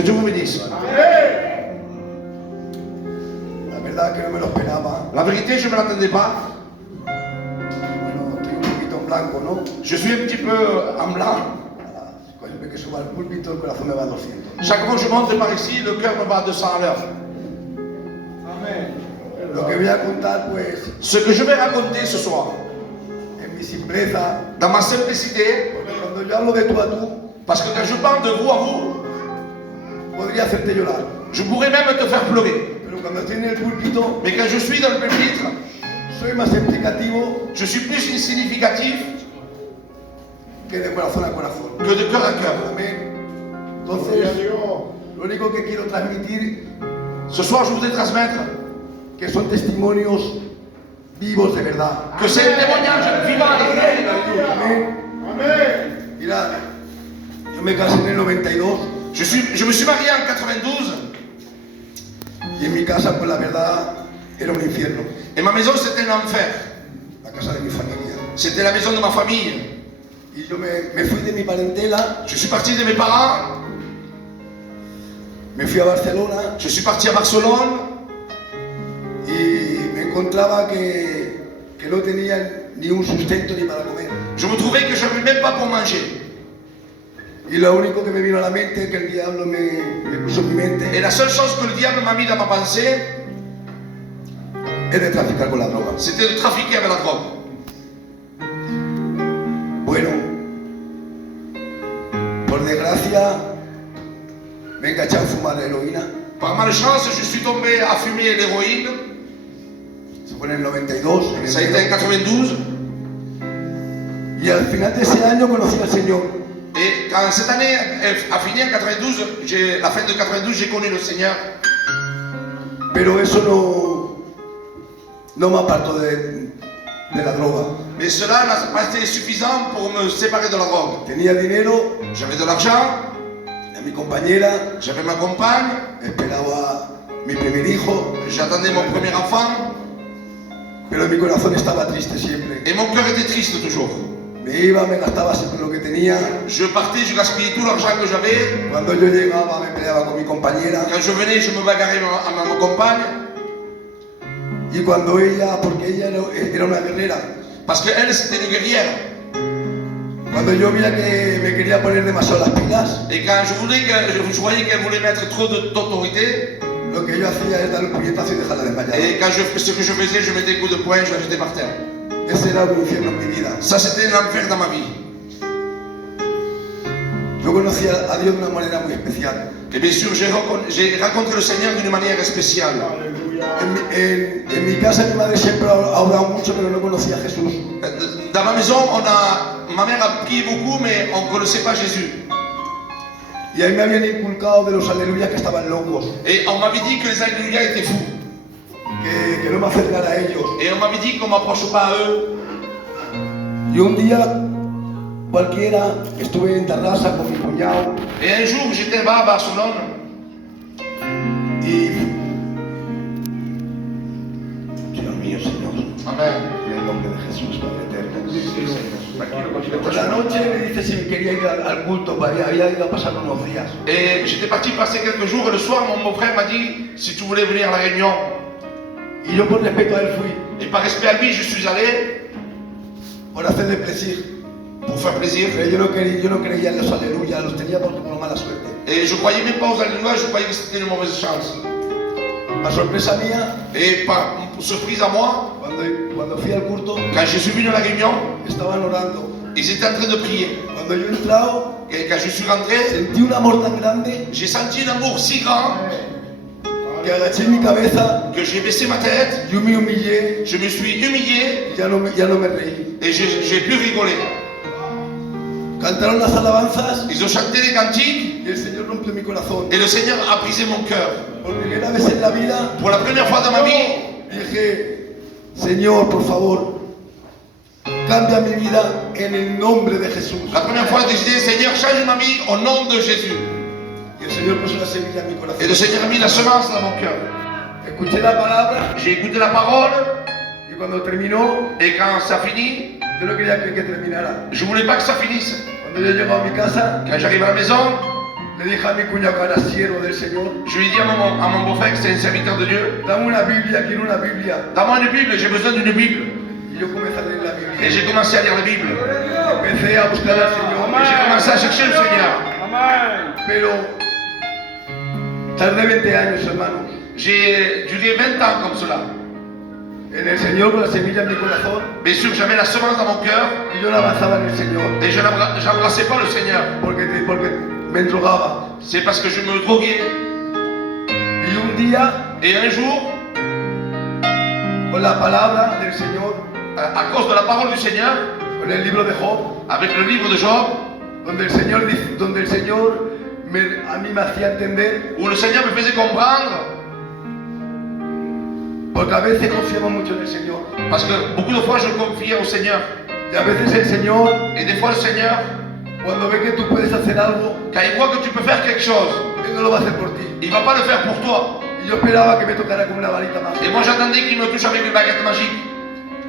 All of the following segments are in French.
Que Dieu vous bénisse. La verdad que no me lo esperaba. La vérité, je ne me l'attendais pas. Bueno, estoy un poquito en blanco, ¿no? Je suis un petit peu en blanc. Siempre que suba al púlpito el corazón me va a 200. Chaque fois que je monte par ici, le cœur me va à 200 à l'heure. Lo que voy a contar, pues, Ce que je vais raconter ce soir, en mi simpleza, dans ma simplicité, porque cuando yo hablo de tú a tú, parce que quand je parle de vous à vous, podría hacerte llorar. je pourrais même te faire pleurer. Pero cuando estoy en el púlpito, Mais quand je suis dans le pupitre, soy más explicativo je suis plus significatif que de corazón a corazón. que de cœur à cœur. Amén. Entonces, lo único que quiero transmitir, Ce soir, je voudrais transmettre que son testimonios vivos de verdad. que c'est un témoignage vivant et réel. Amén. Mira, yo me casé en el 92 Je me suis marié en 92 y en mi casa, pues la verdad, era un infierno. et ma maison c'était un enfer. La casa de mi familia. C'était la maison de ma famille. Y yo me fui de mi parentela, Je suis parti de mes parents, me fui a Barcelona je suis parti à Barcelone y me encontraba que no tenía ni un sustento ni para comer. je me trouvais que je n'avais même pas pour manger. Y lo único que me vino a la mente, que el diablo me puso en mi Et mente, la seule chose que le diable m'a mis dans ma pensée, es de traficar con la droga. c'était de trafiquer avec la drogue. Bueno, por desgracia, me enganché a fumar heroína. Par malchance, je suis tombé à fumer l'héroïne. Se fue en el 92. en Ça a été en enero. 92. Y al final de ese año conocí al Señor. Et quand cette année a fini en 92, la fin de 92, j'ai connu le Seigneur. Pero eso no me apartó de la droga. Mais cela n'a pas été suffisant pour me séparer de la drogue. Tenía dinero, J'avais de l'argent, a mi compañera, j'avais ma compagne, esperaba mi primer hijo, j'attendais mon premier enfant, pero mi corazón estaba triste siempre. et mon cœur était triste toujours. Me iba, me gastaba siempre lo que tenía. Je partais, je gaspillais tout l'argent que j'avais. Cuando yo llegaba me peleaba con mi compañera. Quand je venais, je me bagarrais à ma compagne. Y cuando ella, porque ella era una guerrera, Parce qu'elle, c'était une guerrière. cuando yo veía que me quería poner demasiado las pilas, Et quand je voyais qu'elle voulait mettre trop d'autorité, lo que yo hacía es darle un puñetazo y dejarla desmayada. et ce que je faisais, je mettais un coup de poing, je la jetais par terre. Ese era un infierno en mi vida. Ça, c'était un enfer dans ma vie. Yo conocí a Dios de una manera muy especial. Et bien sûr, j'ai rencontré le Seigneur d'une manière spéciale. En mi casa mi madre siempre ha orado mucho, pero no conocía a Jesús. Dans ma maison, ma mère a prié beaucoup, mais on ne connaissait pas Jésus. Y ahí me habían inculcado de los aleluyas que estaban locos, Et on m'avait dit que les Alléluia étaient fous. que no me acercara a ellos. Et on m'avait dit qu'on ne m'approche pas à eux. Y un día cualquiera estuve en Tarrasa con mi cuñado Et un jour, j'étais là à Barcelone. y... Dios mío, Señor, Amen. en el nombre de Jesús, Padre eterno. Tranquilo, Por la noche me dice si quería ir al culto, había ido a pasar unos días. Et j'étais parti passer quelques jours et le soir, mon frère m'a dit si tu voulais venir à la réunion. Y yo por respeto a él fui, Et par respect à lui, je suis allé por hacerle plaisir. pour faire plaisir. Pero yo no creía en los aleluyas, los tenía por mala suerte. Et je croyais même pas aux Alléluia, je croyais que c'était une mauvaise chance. A sorpresa mía, Et par surprise à moi, cuando fui al culto, quand je suis venu à la réunion, estaban orando. ils étaient en train de prier. Cuando yo he entrado, Et quand je suis rentré, sentí un amor tan grande j'ai senti un amour si grand que agaché mi cabeza, que j'ai baissé ma tête, yo me humillé je me suis humilié y ya no me reí. et j'ai pu rigoler. Cantaron las alabanzas Ils ont chanté les cantiques y el Señor rompió mi corazón. et le Seigneur a brisé mon cœur. Por primera vez en la vida Pour la première fois dans ma vie, dije, Señor, por favor, cambia mi vida en el nombre de Jesús. la première fois que j'ai dit Seigneur, change ma vie au nom de Jésus. Y el Señor puso la semilla en mi corazón. Et le Seigneur a mis la semence dans mon cœur. Escuché la palabra J'ai écouté la parole y cuando terminó, et quand ça finit, yo no quería que terminara. je voulais pas que ça finisse. Cuando yo llego a mi casa, Quand j'arrive à la maison, le dije a mi cuñado que era siervo del Señor, Je lui ai dit à mon beau-frère que c'est un serviteur de Dieu. dame una Biblia, quiero una Biblia. Donne-moi une Bible, j'ai besoin d'une Bible. Y yo comencé a leer la Et Biblia. j'ai commencé à lire la Bible. Empecé a buscar al Señor, Et j'ai commencé à chercher le Seigneur. pero tardé 20 años, hermanos. J'ai duré 20 ans comme cela. En el Señor con la semilla en mi corazón Bien sûr, j'avais la semence dans mon cœur y yo no avanzaba en el Señor et je n'embrassais pas le Seigneur. porque me drogaba. C'est parce que je me droguais. Y un día, Et un jour, con la palabra del Señor, à cause de la parole du Seigneur, con el libro de Job, avec le livre de Job, donde el Señor a mí me hacía entender, où le Seigneur me faisait comprendre, porque a veces confiamos mucho en el Señor parce que beaucoup de fois je confiais au Seigneur. y a veces el Señor, Et des fois le Seigneur, cuando ve que tú puedes hacer algo, quand il voit que tu peux faire quelque chose, Él no lo va a hacer por ti. il ne va pas le faire pour toi. Y yo esperaba que me tocara con una varita mágica Et moi j'attendais qu'il me touche avec une baguette magique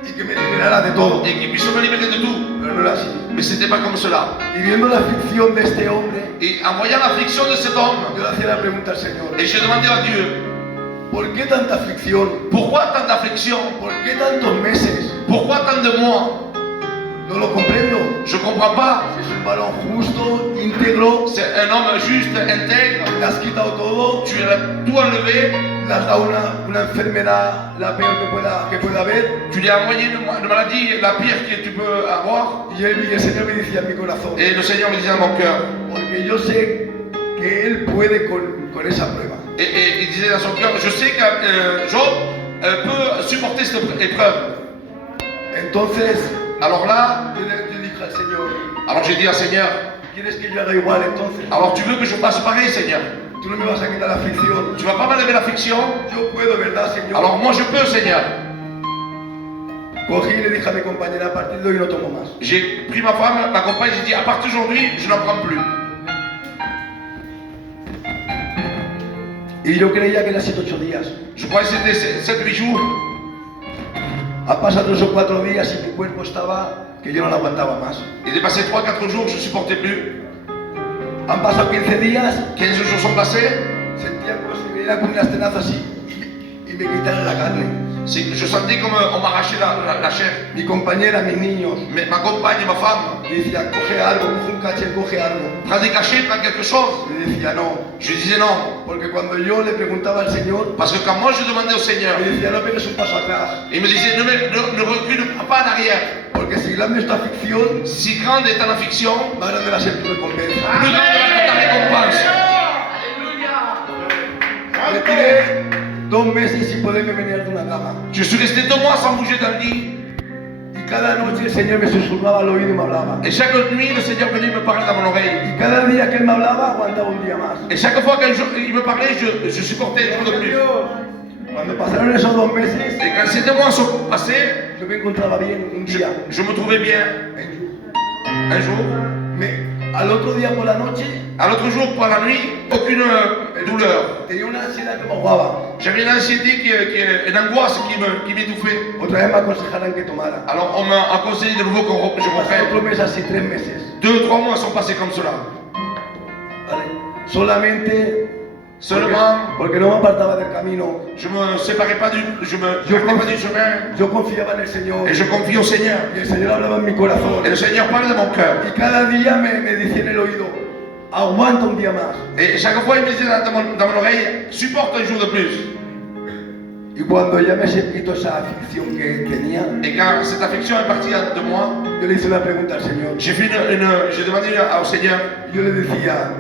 y que me liberara de todo, et qu'il puisse me libérer de tout. pero no era así. Mais c'était pas comme cela. Y viendo la aflicción de este hombre, Et en voyant l'affliction de cet homme, yo le hacía la pregunta al Señor, et j'ai demandé à Dieu, ¿por qué tanta aflicción? pourquoi tant d'affliction? ¿Por qué tantos meses? Pourquoi tant de mois? No lo comprendo. Je comprends pas. Es un varón justo, íntegro, C'est un homme juste, intègre. le has quitado todo, Tu as tout enlevé. le has dado una enfermedad, la peor que pueda haber. Tu lui as envoyé une maladie la pire que tu peux avoir. Y el Señor me decía en mi corazón, Et le Seigneur me disait dans mon cœur. porque yo sé que Él puede con esa prueba. Et il disait dans son cœur, je sais que Job peut supporter cette épreuve. Entonces, Alors là, yo dije al Señor, alors j'ai dit au Seigneur, ¿quieres que yo haga igual entonces? alors tu veux que je fasse pareil, Seigneur? Tú no me vas a quitar la aflicción. Tu vas pas m'enlever l'affliction? Yo puedo, ¿verdad, Señor? Alors moi je peux, Seigneur. Cogí y le dije a mi compañera, a partir de hoy no tomo más. J'ai pris ma femme, ma compagne, j'ai dit à partir d'aujourd'hui, je n'en prends plus. Y yo creía que eran 7 8 días. Je crois que c'était 7-8 jours. Ha pasado 3 o 4 días y mi cuerpo estaba que yo no lo aguantaba más. Il est passé 3-4 jours, je ne supportais plus. Han pasado 15 días, 15 jours sont passés. sentía como si me dieran con unas tenazas y me quitaran la carne. Je sentais comme on m'arrachait la chair. Mi compañera, mis niños, Ma compagne et ma femme, me decían, coge algo, coge un caché, coge algo. prends des cachets, prends quelque chose. Le decía, no, Je disais non. porque cuando yo le preguntaba al Señor, Parce que quand moi je demandais au Seigneur, me decía, no pegues un paso atrás, il me disait ne recule pas en arrière. porque si grande es tu aflicción, Si grande est ta affliction, más grande va a ser tu recompensa. plus grande va être ta récompense. Me tiré 2 meses sin poderme venir de una cama. Je suis resté 2 mois sans bouger d'un lit. Y cada noche el Señor me susurraba al oído y me hablaba. Et chaque nuit, le Seigneur venait me parler dans mon oreille. Y cada día que Él me hablaba, aguantaba un día más. Et chaque fois qu'il me parlait, je supportais un jour de plus. Cuando pasaron esos 2 meses, Et quand ces 2 mois sont passés, yo me encontraba bien un día. je me trouvais bien. Un jour, Al otro día por la noche, à l'autre jour, pour la nuit, aucune douleur. tenía una ansiedad que me ahogaba. J'avais une anxiété, une angoisse qui m'étouffait. Otra vez me aconsejaron que tomara. Alors on m'a conseillé de nouveau que je Pasaron reprenne. 4 meses, así 3 meses. 2-3 mois sont passés comme cela. ¿Vale? Solamente Seulement, porque no me apartaba del camino. je me séparais pas du chemin. Yo confiaba en el Señor. Et je confie au Seigneur. Y el Señor hablaba en mi corazón. Et le Seigneur parle de mon cœur. Y cada día me decía en el oído, aguanta un día más. Et chaque fois, il me disait dans mon oreille, supporte un jour de plus. Y cuando ya me se quitó esa aflicción que tenía, Et quand cette affliction est partie de moi, yo le hice una pregunta al Señor. j'ai demandé au Seigneur, Y yo le decía,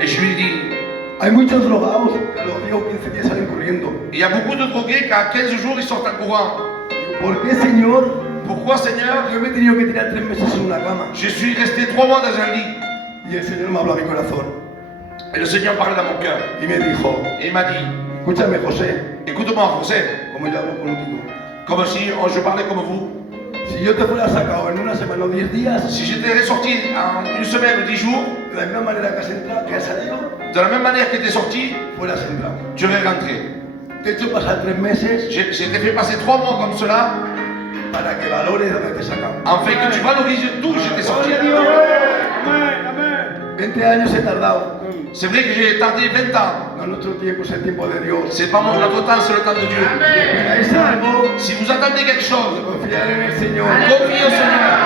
et je lui ai dit, hay muchos drogados que a los 10 o 15 días salen corriendo. il y a beaucoup de drogués qu'à 15 jours, ils sortent en courant. ¿Por qué, Señor? Pourquoi, Seigneur? Yo me he tenido que tirar 3 meses en una cama. Je suis resté 3 mois dans un lit. Y el Señor me habló a mi corazón. Et le Seigneur parlait dans mon cœur. Y me dijo, Et il m'a dit, escúchame, José, écoute-moi en français, como yo hablo contigo. comme si je parlais comme vous. Si yo te fuera sacado en una semana o 10 días, Si j'étais ressorti en une semaine ou 10 jours, de la misma manera que has entrado, que has salido, de la même manière que tu es sorti, fueras entrado. tu aurais rentré. Te he hecho pasar 3 meses J'ai été fait passer 3 mois comme cela, para que valores dónde te he sacado. afin que tu valorises d'où j'étais sorti. 20 años he tardado. C'est vrai que j'ai tardé 20 ans. No, nuestro tiempo es el tiempo de Dios. C'est pas notre temps, c'est le temps de Dieu. ¿Esperáis algo? Si vous attendez quelque chose, Confiar en el Señor. confiez au Seigneur.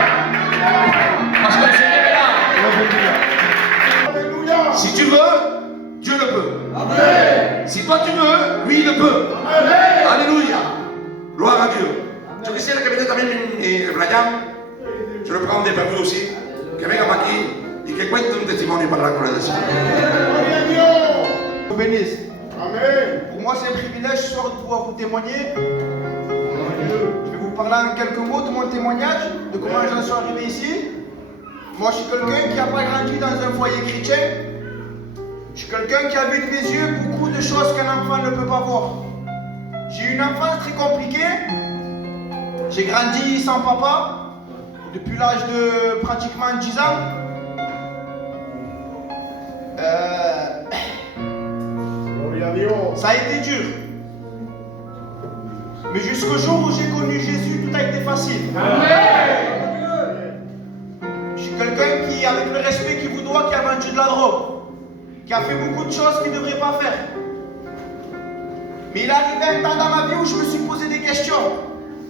Parce que le Seigneur est là. Dios bendiga. Si tu veux, Dieu le peut. Si toi tu veux, lui il le peut. Alléluia. Gloire à Dieu. Yo quisiera que venga también Brian, yo le prends des permis aussi, que venga aquí y que cuente un testimonio para la gloria del Señor. Vous bénisse. Pour moi, c'est un privilège ce soir de pouvoir vous témoigner. Je vais vous parler en quelques mots de mon témoignage, de comment j'en suis arrivé ici. Moi, je suis quelqu'un qui n'a pas grandi dans un foyer chrétien. Je suis quelqu'un qui a vu de mes yeux beaucoup de choses qu'un enfant ne peut pas voir. J'ai eu une enfance très compliquée. J'ai grandi sans papa depuis l'âge de pratiquement 10 ans. Ça a été dur. Mais jusqu'au jour où j'ai connu Jésus, tout a été facile. Je suis quelqu'un qui, avec le respect qu'il vous doit, qui a vendu de la drogue, qui a fait beaucoup de choses qu'il ne devrait pas faire. Mais il est arrivé un temps dans ma vie où je me suis posé des questions.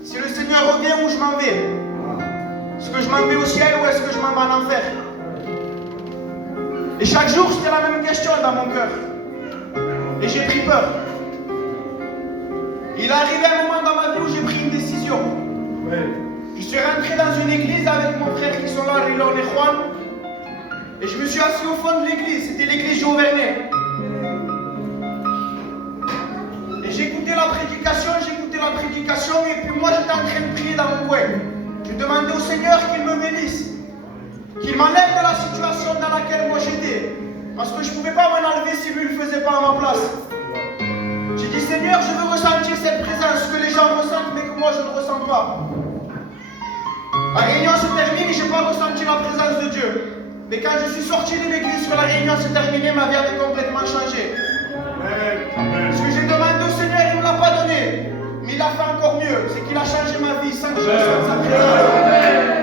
Si le Seigneur revient, où je m'en vais? Est-ce que je m'en vais au ciel ou est-ce que je m'en vais en enfer? Et chaque jour, c'était la même question dans mon cœur. Et j'ai pris peur. Il est arrivé un moment dans ma vie où j'ai pris une décision. Je suis rentré dans une église avec mon frère qui sont là, Rilon et Juan. Et je me suis assis au fond de l'église. C'était l'église Jovernet. Et j'écoutais la prédication, et puis moi j'étais en train de prier dans mon coin. Je demandais au Seigneur qu'il me bénisse, qu'il m'enlève de la situation dans laquelle moi j'étais. Parce que je ne pouvais pas m'en enlever si lui ne le faisait pas à ma place. J'ai dit Seigneur, je veux ressentir cette présence que les gens ressentent mais que moi je ne ressens pas. La réunion se termine et je n'ai pas ressenti la présence de Dieu. Mais quand je suis sorti de l'église, que la réunion s'est terminée, ma vie avait complètement changé. Ce que j'ai demandé au Seigneur, il ne me l'a pas donné. Mais il a fait encore mieux. C'est qu'il a changé ma vie sans que je ressente sa présence.